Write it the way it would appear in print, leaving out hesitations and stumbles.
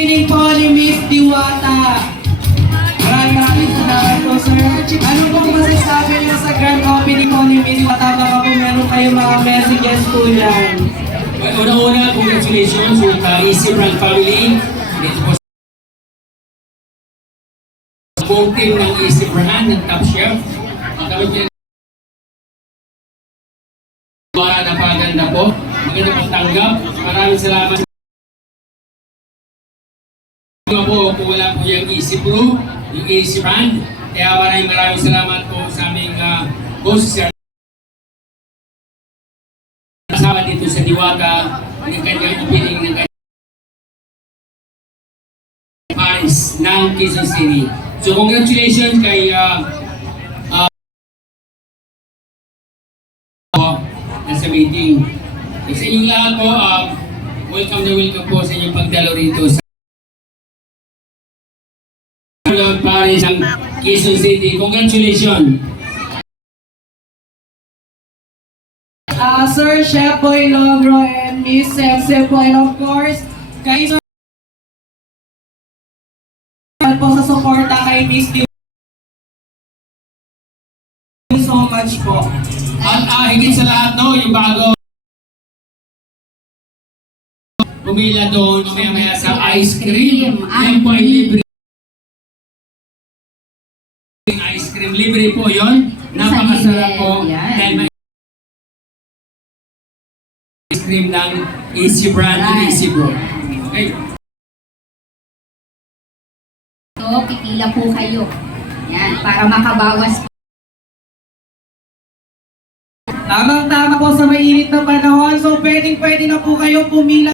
Piling po ni Miss Diwata. Maraming salamat po, sir. Ano po masasabi niyo sa grand opening po ni Miss Diwata? Baka po meron kayong mga messages po yan. Una-una, congratulations with Easy Brand family. Dito po sa buong team ng Easy Brand, ng Top Chef. Ang kami para napaganda po. Maganda pong tanggap. Maraming salamat. Po, kung wala po yung Easy Brew, yung Easy Brand. Kaya maraming salamat po sa aming host, Sir. Kasama dito sa Diwata, ng kanyang opening ng kanyang Paris ng Quezon City. So congratulations kay nasa meeting. Sa inyong lahat po, welcome na welcome po sa inyong pagdalo rito sa Paris ng Quezon City. Congratulations! Sir Chef Boy Logro and Miss Sepse po, and of course, kay Sir po sa suporta kay Miss Diwata. Thank you so much po. At higit sa lahat, no, yung bago pumila doon mamaya sa ice cream. Yan po ay libre. Ice cream, libre po yun. Napakasarap po. Dahil may ice cream ng Easy Brand and Easy Brew. Okay. So, pipila po kayo. Yan, para makabawas. Tamang-tama po sa mainit na panahon. So, pwede na po kayo pumila.